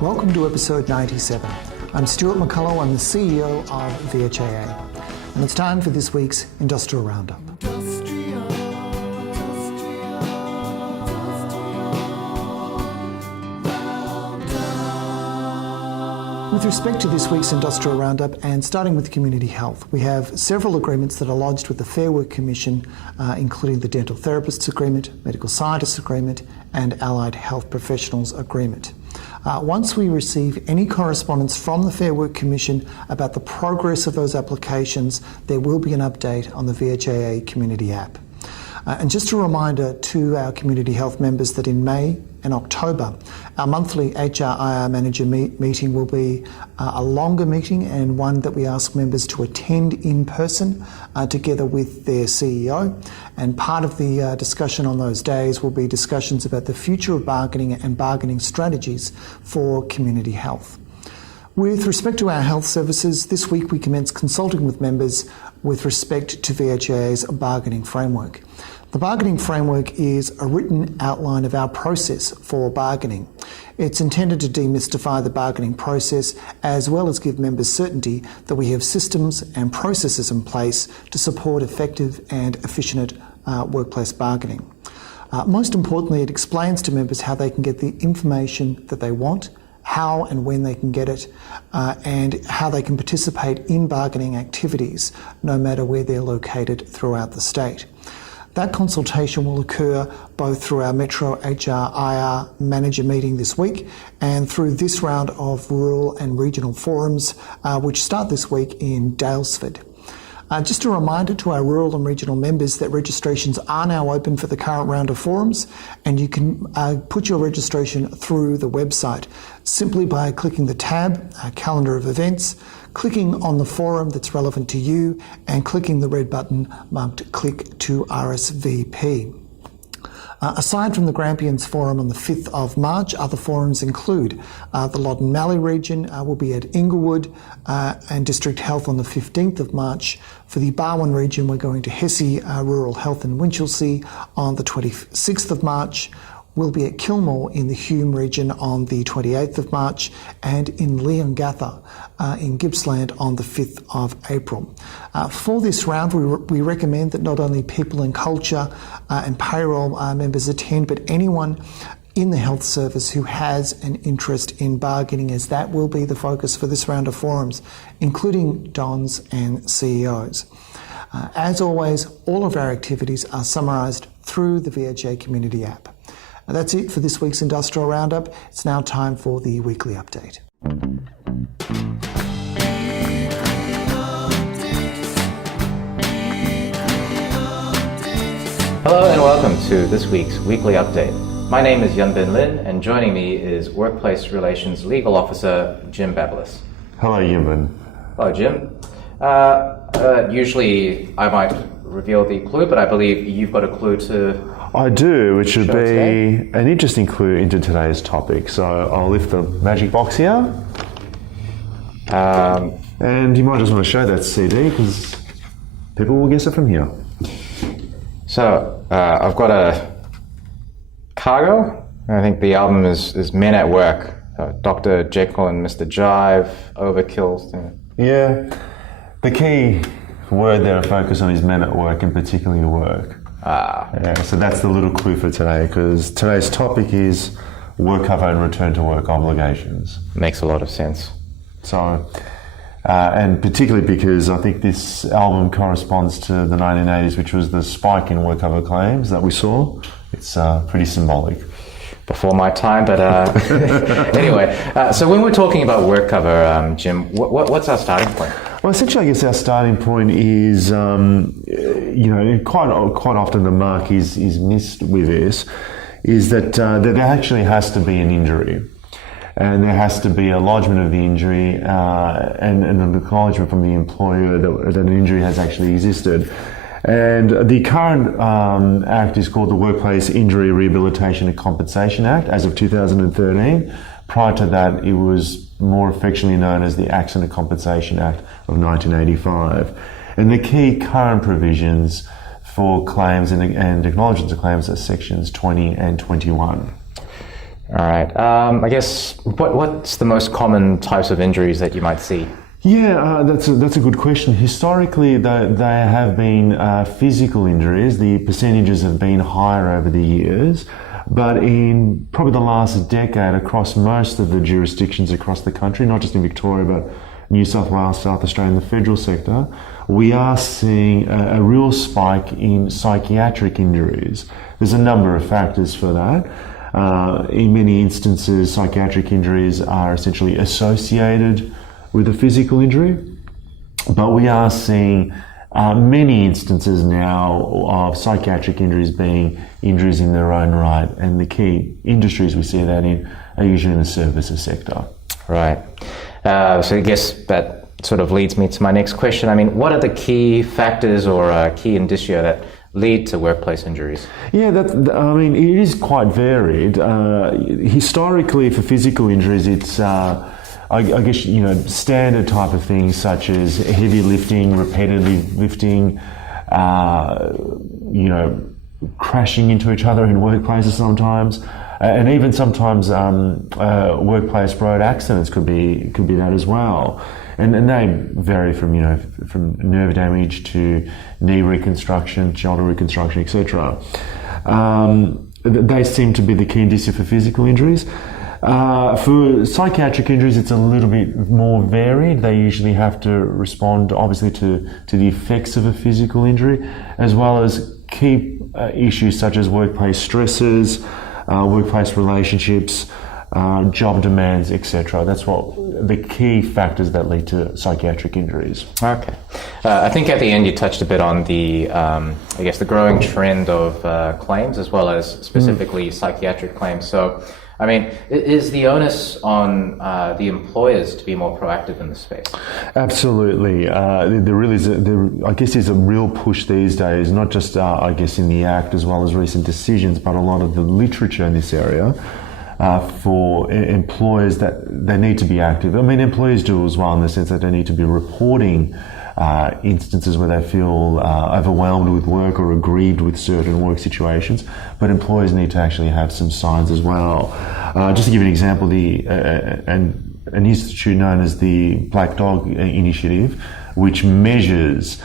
Welcome to episode 97. I'm Stuart McCullough, I'm the CEO of VHIA, and it's time for this week's Industrial Roundup. With respect to this week's Industrial Roundup, and starting with community health, we have several agreements that are lodged with the Fair Work Commission, including the Dental Therapists Agreement, Medical Scientists Agreement, and Allied Health Professionals Agreement. Once we receive any correspondence from the Fair Work Commission about the progress of those applications, there will be an update on the VHIA community app. And just a reminder to our community health members that in May and October, our monthly HRIR manager meeting will be a longer meeting and one that we ask members to attend in person together with their CEO. And part of the discussion on those days will be discussions about the future of bargaining and bargaining strategies for community health. With respect to our health services, this week we commence consulting with members with respect to VHIA's bargaining framework. The bargaining framework is a written outline of our process for bargaining. It's intended to demystify the bargaining process as well as give members certainty that we have systems and processes in place to support effective and efficient workplace bargaining. Most importantly, it explains to members how they can get the information that they want, how and when they can get it, and how they can participate in bargaining activities, no matter where they're located throughout the state. That consultation will occur both through our Metro HRIR manager meeting this week and through this round of rural and regional forums, which start this week in Daylesford. Just a reminder to our rural and regional members that registrations are now open for the current round of forums, and you can put your registration through the website simply by clicking the tab, Calendar of Events, clicking on the forum that's relevant to you, and clicking the red button marked Click to RSVP. Aside from the Grampians Forum on the 5th of March, other forums include the Loddon Mallee region will be at Inglewood and District Health on the 15th of March. For the Barwon region, we're going to Hesse Rural Health in Winchelsea on the 26th of March. We'll be at Kilmore in the Hume region on the 28th of March and in Leongatha in Gippsland on the 5th of April. For this round, we recommend that not only people in culture and payroll members attend, but anyone in the health service who has an interest in bargaining, as that will be the focus for this round of forums, including DONs and CEOs. As always, all of our activities are summarised through the VHA Community app. That's it for this week's Industrial Roundup. It's now time for the weekly update. Hello and welcome to this week's weekly update. My name is Yunbin Lin, and joining me is Workplace Relations Legal Officer Jim Babalis. Hello, Yunbin. Hello, Jim. Usually I might reveal the clue, but I believe you've got a clue to... I do, which should be an interesting clue into today's topic. So I'll lift the magic box here. And you might just want to show that CD because people will guess it from here. So I've got a cargo. I think the album is Men at Work. Dr. Jekyll and Mr. Jive, Overkill. Yeah. The key word there to focus on is Men at Work, and particularly work. Yeah, so that's the little clue for today, because today's topic is Workcover and return to work obligations. Makes a lot of sense. So, and particularly because I think this album corresponds to the 1980s, which was the spike in Workcover claims that we saw. It's pretty symbolic. Before my time, but anyway. So when we're talking about Workcover, Jim, what's our starting point? Well, essentially, I guess our starting point is, quite often the mark is missed with this, is that there actually has to be an injury. And there has to be a lodgement of the injury and an acknowledgement from the employer that an injury has actually existed. And the current act is called the Workplace Injury Rehabilitation and Compensation Act as of 2013. Prior to that, it was more affectionately known as the Accident Compensation Act of 1985. And the key current provisions for claims and acknowledgements of claims as sections 20 and 21. All right. I guess what's the most common types of injuries that you might see? Yeah, that's a good question. Historically, they have been physical injuries. The percentages have been higher over the years, but in probably the last decade, across most of the jurisdictions across the country, not just in Victoria, but New South Wales, South Australia, and the federal sector, we are seeing a real spike in psychiatric injuries. There's a number of factors for that. In many instances, psychiatric injuries are essentially associated with a physical injury, but we are seeing many instances now of psychiatric injuries being injuries in their own right, and the key industries we see that in are usually in the services sector. Right. So I guess that sort of leads me to my next question. I mean, what are the key factors or key indicia that lead to workplace injuries? Yeah, it is quite varied. Historically, for physical injuries, it's I guess, standard type of things such as heavy lifting, repetitive lifting, crashing into each other in workplaces sometimes, and even sometimes workplace road accidents could be that as well. And they vary from nerve damage to knee reconstruction, shoulder reconstruction, etc. They seem to be the key indicia for physical injuries. For psychiatric injuries, it's a little bit more varied. They usually have to respond, obviously, to the effects of a physical injury, as well as key issues such as workplace stresses, workplace relationships, job demands, etc. That's what the key factors that lead to psychiatric injuries. Okay. I think at the end you touched a bit on the, the growing trend of claims as well as specifically psychiatric claims. So, I mean, is the onus on the employers to be more proactive in this space? Absolutely. There really is, I guess there's a real push these days, not just, in the Act as well as recent decisions, but a lot of the literature in this area for employers that they need to be active. I mean, employers do as well in the sense that they need to be reporting instances where they feel overwhelmed with work or aggrieved with certain work situations, but employers need to actually have some signs as well. Just to give you an example, an institute known as the Black Dog Initiative, which measures,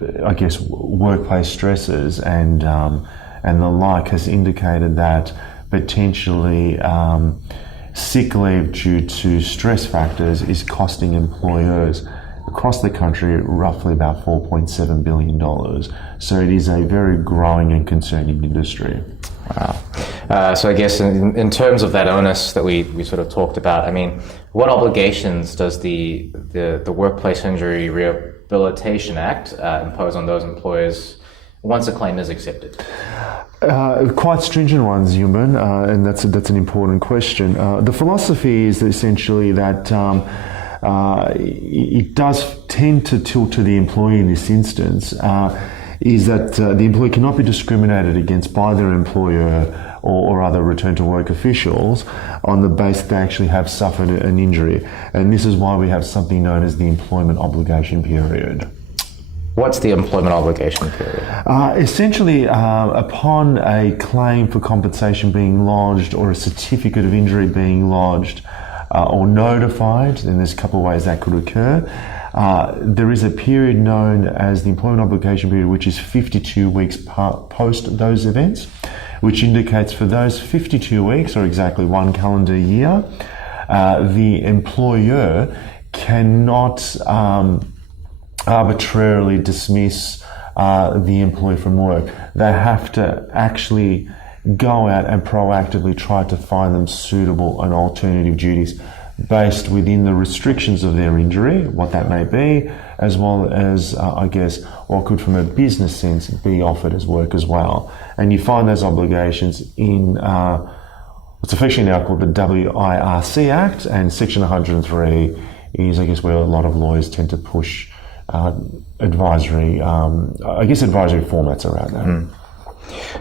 workplace stresses and the like, has indicated that potentially sick leave due to stress factors is costing employers across the country roughly about $4.7 billion. So it is a very growing and concerning industry. Wow. So I guess in terms of that onus that we sort of talked about, I mean, what obligations does the Workplace Injury Rehabilitation Act impose on those employers once a claim is accepted? Quite stringent ones, Yunbin, and that's an important question. The philosophy is essentially that it does tend to tilt to the employee in this instance, is that the employee cannot be discriminated against by their employer or other return to work officials on the basis that they actually have suffered an injury. And this is why we have something known as the employment obligation period. What's the employment obligation period? Essentially, upon a claim for compensation being lodged or a certificate of injury being lodged or notified, and there's a couple of ways that could occur, there is a period known as the employment obligation period, which is 52 weeks post those events, which indicates for those 52 weeks, or exactly 1 calendar year, the employer cannot arbitrarily dismiss the employee from work. They have to actually go out and proactively try to find them suitable and alternative duties based within the restrictions of their injury, what that may be, as well as, what could from a business sense be offered as work as well. And you find those obligations in what's officially now called the WIRC Act, and Section 103 is, where a lot of lawyers tend to push advisory formats around that. Mm.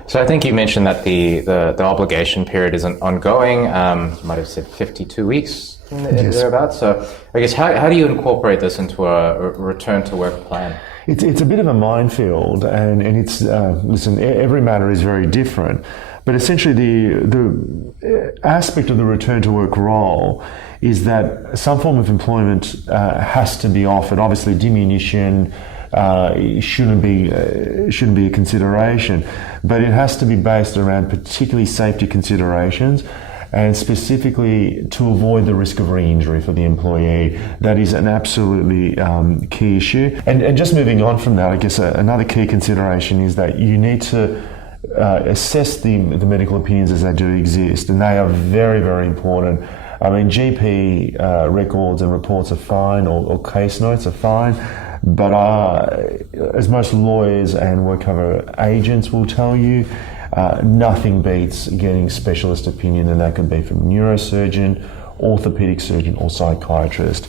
So I think you mentioned that the obligation period isn't ongoing. You might have said 52 weeks yes. thereabouts. So I guess how do you incorporate this into a return to work plan? it's a bit of a minefield, and it's listen. Every matter is very different, but essentially the aspect of the return to work role is that some form of employment has to be offered. Obviously, diminution shouldn't be a consideration, but it has to be based around particularly safety considerations, and specifically to avoid the risk of re-injury for the employee. That is an absolutely key issue. And just moving on from that, I guess another key consideration is that you need to assess the medical opinions as they do exist, and they are very, very important. I mean, GP records and reports are fine, or case notes are fine, but as most lawyers and Workcover agents will tell you, nothing beats getting specialist opinion, and that can be from a neurosurgeon, orthopedic surgeon, or psychiatrist.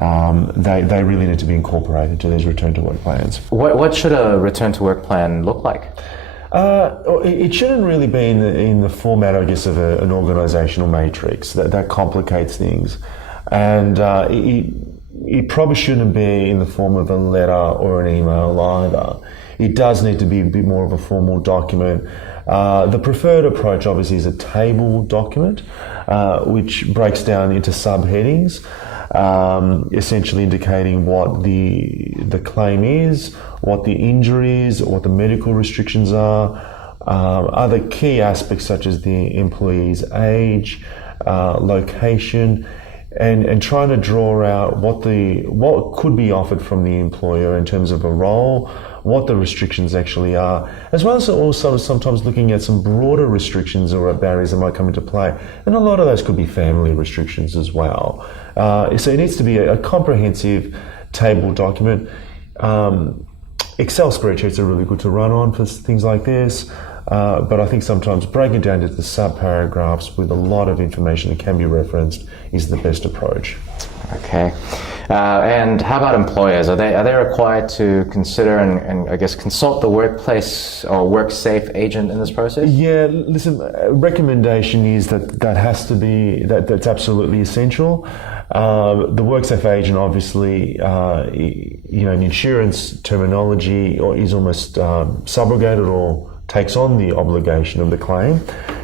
They really need to be incorporated to these return to work plans. What should a return to work plan look like? It shouldn't really be in the format, I guess, of an organisational matrix. That complicates things, and it probably shouldn't be in the form of a letter or an email either. It does need to be a bit more of a formal document. The preferred approach, obviously, is a table document, which breaks down into subheadings, essentially indicating what the claim is, what the injury is, what the medical restrictions are, other key aspects such as the employee's age, location, and trying to draw out what could be offered from the employer in terms of a role, what the restrictions actually are, as well as also sometimes looking at some broader restrictions or barriers that might come into play. And a lot of those could be family restrictions as well. So it needs to be a comprehensive table document. Excel spreadsheets are really good to run on for things like this, but I think sometimes breaking it down into sub-paragraphs with a lot of information that can be referenced is the best approach. Okay. And how about employers? Are they required to consider and I guess consult the workplace or WorkSafe agent in this process? Yeah, listen, recommendation is that has to be, that's absolutely essential. The WorkSafe agent, obviously, in insurance terminology, is almost subrogated or takes on the obligation of the claim.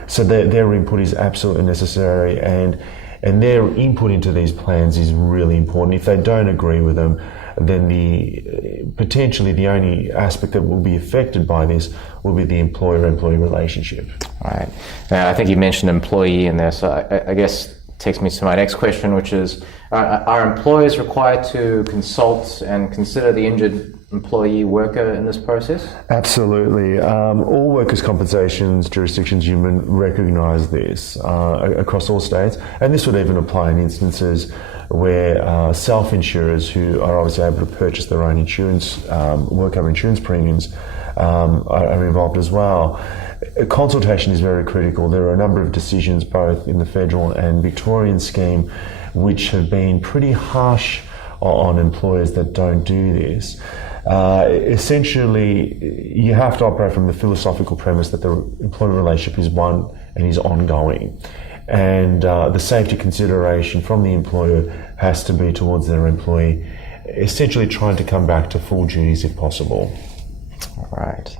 So their input is absolutely necessary, and their input into these plans is really important. If they don't agree with them, then potentially the only aspect that will be affected by this will be the employer-employee relationship. Right. Now, I think you mentioned employee in there, so I guess takes me to my next question, which is, are employers required to consult and consider the injured employee worker in this process? Absolutely. All workers' compensations jurisdictions human recognise this across all states, and this would even apply in instances where self-insurers who are obviously able to purchase their own insurance, Workcover insurance premiums, are involved as well. Consultation is very critical. There are a number of decisions both in the federal and Victorian scheme which have been pretty harsh on employers that don't do this. Essentially, you have to operate from the philosophical premise that the employment relationship is one and is ongoing. And the safety consideration from the employer has to be towards their employee, essentially trying to come back to full duties if possible. All right.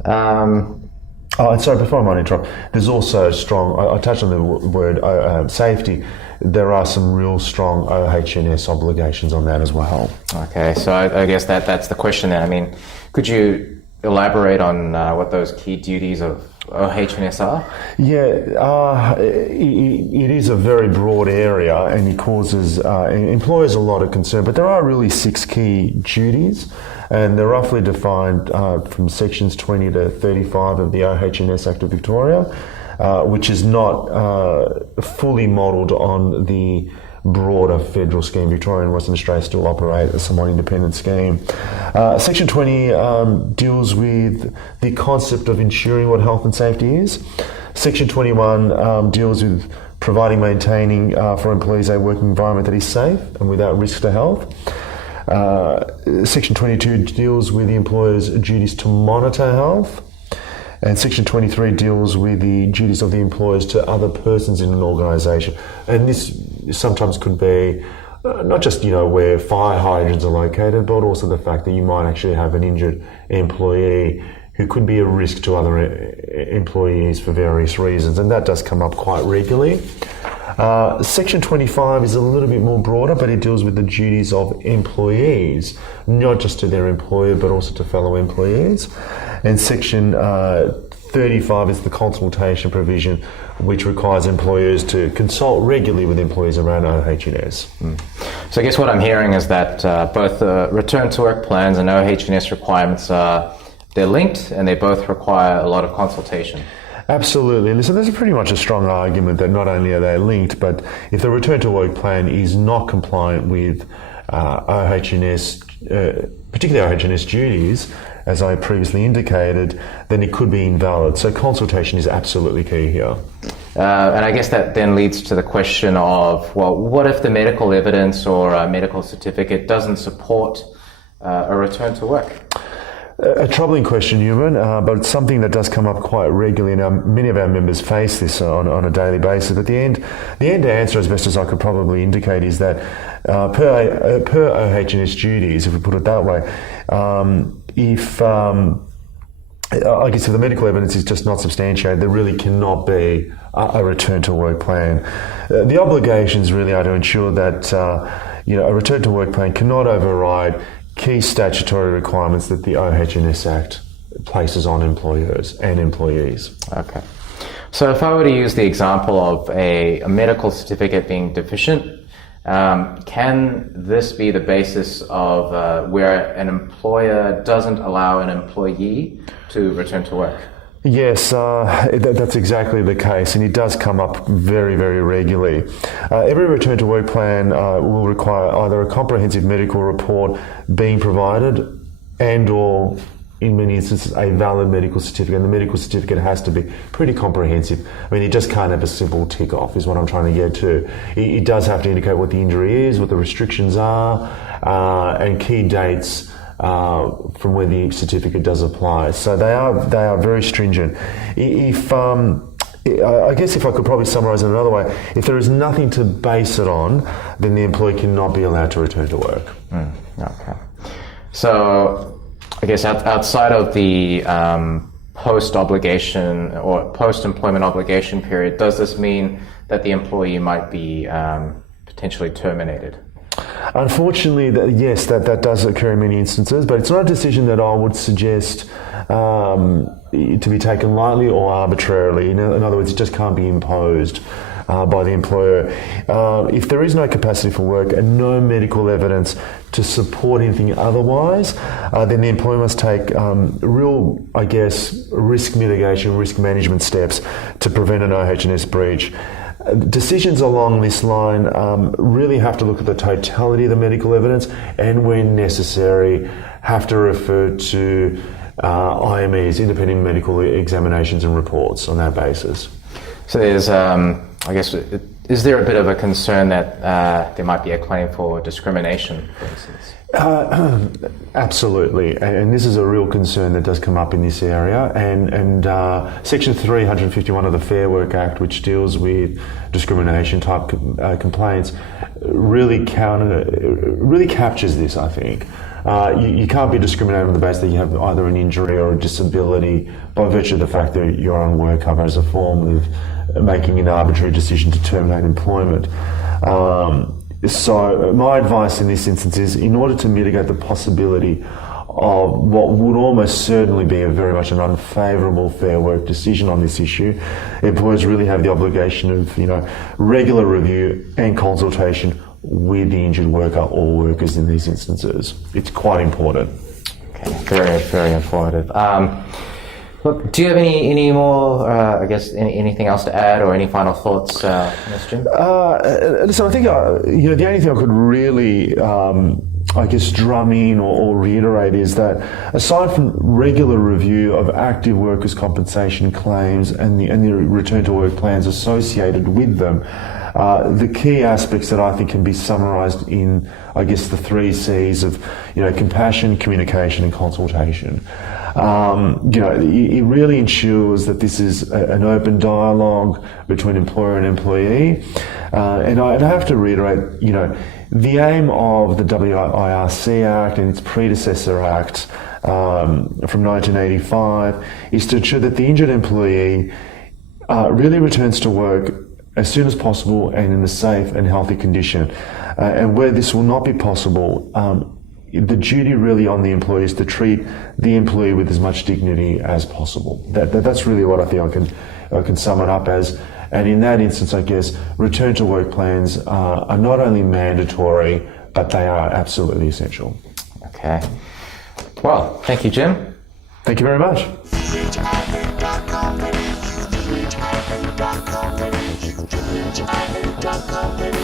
And sorry, before I might interrupt, there's also strong, I touched on the word safety, there are some real strong OH&S obligations on that as well. Okay, so I guess that's the question then. I mean, could you elaborate on what those key duties of OH&S are? Yeah, it is a very broad area, and it causes employers a lot of concern, but there are really 6 key duties, and they're roughly defined from sections 20 to 35 of the OH&S Act of Victoria, which is not fully modelled on the broader federal scheme. Victoria and Western Australia still operate a somewhat independent scheme. Section 20 deals with the concept of ensuring what health and safety is. Section 21 deals with providing, maintaining for employees a working environment that is safe and without risk to health. Section 22 deals with the employer's duties to monitor health. And Section 23 deals with the duties of the employers to other persons in an organisation. And this sometimes could be not just, where fire hydrants are located, but also the fact that you might actually have an injured employee who could be a risk to other employees for various reasons, and that does come up quite regularly. Section 25 is a little bit more broader, but it deals with the duties of employees, not just to their employer, but also to fellow employees. And Section 35 is the consultation provision, which requires employers to consult regularly with employees around OH&S. So I guess what I'm hearing is that both return to work plans and OH&S requirements they're linked, and they both require a lot of consultation. Absolutely. Listen, there's pretty much a strong argument that not only are they linked, but if the return to work plan is not compliant with OH&S, particularly OH&S duties, as I previously indicated, then it could be invalid. So consultation is absolutely key here. And I guess that then leads to the question of, well, what if the medical evidence or a medical certificate doesn't support a return to work? A troubling question, Yunbin, but it's something that does come up quite regularly. Now, many of our members face this on a daily basis. But the end answer, as best as I could probably indicate, is that per OH&S duties, if we put it that way, if the medical evidence is just not substantiated, there really cannot be a return to work plan. The obligations really are to ensure that a return to work plan cannot override key statutory requirements that the OH&S Act places on employers and employees. Okay. So if I were to use the example of a medical certificate being deficient, can this be the basis of where an employer doesn't allow an employee to return to work? Yes, that's exactly the case, and it does come up very, very regularly. Every return to work plan will require either a comprehensive medical report being provided and or, in many instances, a valid medical certificate, and the medical certificate has to be pretty comprehensive. I mean, it just can't have a simple tick off, is what I'm trying to get to. It does have to indicate what the injury is, what the restrictions are, and key dates from where the certificate does apply. So they are very stringent. I guess if I could probably summarise it another way, if there is nothing to base it on, then the employee cannot be allowed to return to work. Okay. So I guess outside of the post-obligation or post-employment obligation period, does this mean that the employee might be potentially terminated? Unfortunately, yes, that does occur in many instances, but it's not a decision that I would suggest to be taken lightly or arbitrarily. In other words, it just can't be imposed by the employer. If there is no capacity for work and no medical evidence to support anything otherwise, then the employer must take real, risk mitigation, risk management steps to prevent an OH&S breach. Decisions along this line really have to look at the totality of the medical evidence and, when necessary, have to refer to IMEs, independent medical examinations and reports on that basis. So there's, is there a bit of a concern that there might be a claim for discrimination, for instance? Absolutely, and this is a real concern that does come up in this area. And Section 351 of the Fair Work Act, which deals with discrimination type complaints, really captures this. I think you can't be discriminated on the basis that you have either an injury or a disability by virtue of the fact that you're on Workcover as a form of making an arbitrary decision to terminate employment. So my advice in this instance is, in order to mitigate the possibility of what would almost certainly be very much an unfavourable Fair Work decision on this issue, employers really have the obligation of regular review and consultation with the injured worker or workers in these instances. It's quite important. Okay, very, very informative. Look, do you have any more, anything else to add, or any final thoughts on this, Jim? Listen, I think the only thing I could really, drum in or reiterate is that, aside from regular review of active workers' compensation claims and the return to work plans associated with them, the key aspects that I think can be summarised in, the 3 C's of, compassion, communication, and consultation. It really ensures that this is an open dialogue between employer and employee. And I have to reiterate, The aim of the WIRC Act and its predecessor act from 1985 is to ensure that the injured employee really returns to work as soon as possible and in a safe and healthy condition. And where this will not be possible, the duty really on the employee is to treat the employee with as much dignity as possible. That's really what I think I can sum it up as. And in that instance, I guess, return to work plans are not only mandatory, but they are absolutely essential. Okay. Well, thank you, Jim. Thank you very much. VHIA.com.